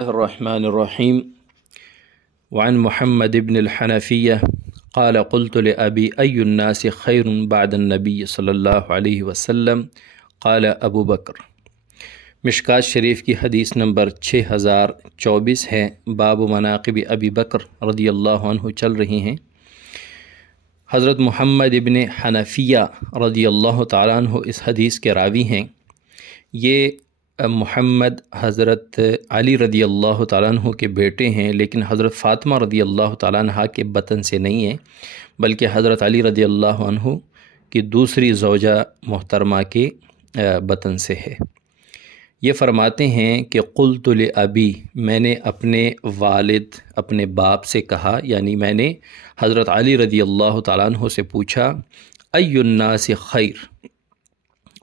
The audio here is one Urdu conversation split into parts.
الرحمن الرحيم. وعن محمد بن الحنفية قال قلت لأبي أي الناس خير بعد النبي صلی اللہ علیہ وسلم قال ابو بکر۔ مشکات شریف کی حدیث نمبر 6024 ہے، باب مناقب ابی بکر رضی اللہ عنہ چل رہی ہیں۔ حضرت محمد ابن حنفیہ رضی اللہ تعالیٰ عنہ اس حدیث کے راوی ہیں۔ یہ محمد حضرت علی رضی اللہ تعالیٰ عنہ کے بیٹے ہیں، لیکن حضرت فاطمہ رضی اللہ تعالیٰ عنہ کے بطن سے نہیں ہیں، بلکہ حضرت علی رضی اللہ عنہ کی دوسری زوجہ محترمہ کے بطن سے ہے۔ یہ فرماتے ہیں کہ قلت لأبی، میں نے اپنے والد اپنے باپ سے کہا، یعنی میں نے حضرت علی رضی اللہ تعالیٰ عنہ سے پوچھا، ای الناس خیر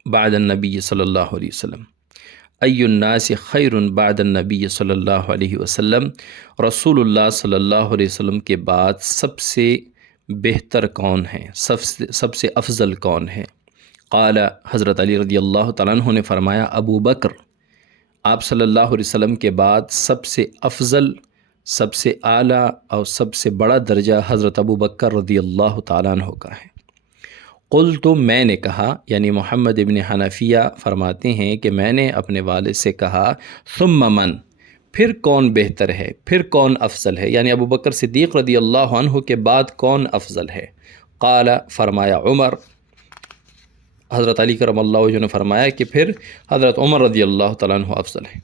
بعد النبی صلی اللہ علیہ وسلم، ای الناس خیر بعد النبی صلی اللہ علیہ وسلم، رسول اللہ صلی اللہ علیہ وسلم کے بعد سب سے بہتر کون ہے، سب سے افضل کون ہے؟ قال، حضرت علی رضی اللہ تعالیٰ عنہ نے فرمایا، ابو بکر، آپ صلی اللہ علیہ وسلم کے بعد سب سے افضل، سب سے اعلیٰ اور سب سے بڑا درجہ حضرت ابو بکر رضی اللہ تعالیٰ عنہ کا ہے۔ قلت، میں نے کہا، یعنی محمد ابن حنفیہ فرماتے ہیں کہ میں نے اپنے والد سے کہا، ثم من، پھر کون بہتر ہے، پھر کون افضل ہے، یعنی ابو بکر صدیق رضی اللہ عنہ کے بعد کون افضل ہے؟ قال، فرمایا، عمر، حضرت علی کرم اللہ وجہہ نے فرمایا کہ پھر حضرت عمر رضی اللہ تعالیٰ عنہ افضل ہے۔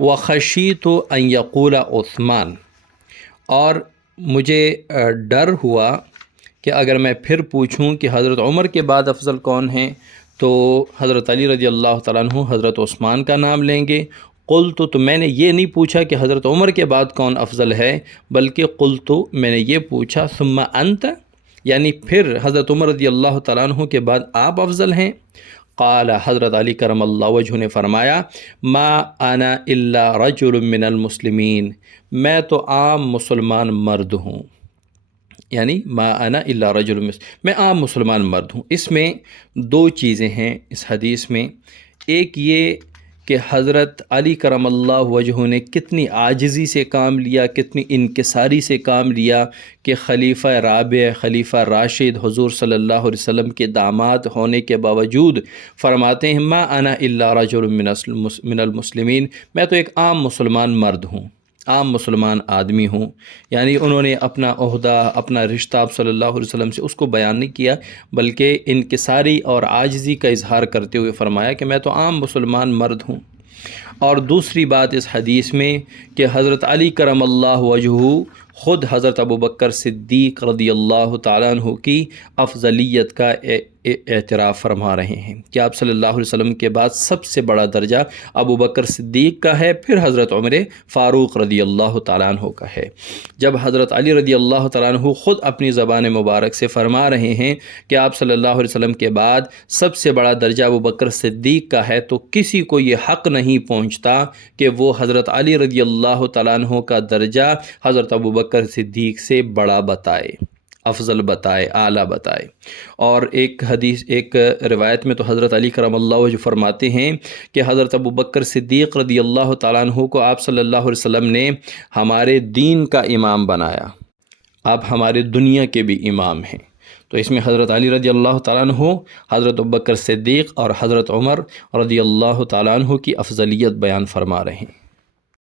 وخشیت ان یقول عثمان، اور مجھے ڈر ہوا کہ اگر میں پھر پوچھوں کہ حضرت عمر کے بعد افضل کون ہیں تو حضرت علی رضی اللہ تعالیٰ عنہ حضرت عثمان کا نام لیں گے۔ قلت، تو میں نے یہ نہیں پوچھا کہ حضرت عمر کے بعد کون افضل ہے، بلکہ قلت، میں نے یہ پوچھا، ثم انت، یعنی پھر حضرت عمر رضی اللہ تعالیٰ عنہ کے بعد آپ افضل ہیں؟ قال، حضرت علی کرم اللہ وجہہ نے فرمایا، ما انا الا رجل من المسلمین، میں تو عام مسلمان مرد ہوں، یعنی ما انا الا رجل، میں عام مسلمان مرد ہوں۔ اس میں دو چیزیں ہیں اس حدیث میں، ایک یہ کہ حضرت علی کرم اللہ وجہہ نے کتنی عاجزی سے کام لیا، کتنی انکساری سے کام لیا کہ خلیفہ رابع، خلیفہ راشد، حضور صلی اللہ علیہ وسلم کے داماد ہونے کے باوجود فرماتے ہیں، ما انا الا رجل من المسلمین، میں تو ایک عام مسلمان مرد ہوں، عام مسلمان آدمی ہوں، یعنی انہوں نے اپنا عہدہ، اپنا رشتہ آپ صلی اللہ علیہ وسلم سے اس کو بیان نہیں کیا، بلکہ انکساری اور عاجزی کا اظہار کرتے ہوئے فرمایا کہ میں تو عام مسلمان مرد ہوں۔ اور دوسری بات اس حدیث میں کہ حضرت علی کرم اللہ وجہہ خود حضرت ابو بکر صدیق رضی اللہ تعالیٰ عنہ کی افضلیت کا اعتراف فرما رہے ہیں کہ آپ صلی اللہ علیہ وسلم کے بعد سب سے بڑا درجہ ابو بکر صدیق کا ہے، پھر حضرت عمر فاروق رضی اللہ تعالیٰ عنہ کا ہے۔ جب حضرت علی رضی اللہ تعالیٰ عنہ خود اپنی زبان مبارک سے فرما رہے ہیں کہ آپ صلی اللہ علیہ وسلم کے بعد سب سے بڑا درجہ ابو بکر صدیق کا ہے، تو کسی کو یہ حق نہیں پہنچتا کہ وہ حضرت علی رضی اللہ تعالیٰ عنہ کا درجہ حضرت ابو بکر صدیق سے بڑا بتائے، افضل بتائے، اعلیٰ بتائے۔ اور ایک روایت میں تو حضرت علی کرم اللہ وجہ فرماتے ہیں کہ حضرت ابو بکر صدیق رضی اللہ تعالیٰ عنہ کو آپ صلی اللہ علیہ وسلم نے ہمارے دین کا امام بنایا، آپ ہمارے دنیا کے بھی امام ہیں۔ تو اس میں حضرت علی رضی اللہ تعالیٰ عنہ، حضرت ابو بکر صدیق اور حضرت عمر رضی اللہ تعالیٰ عنہ کی افضلیت بیان فرما رہے ہیں۔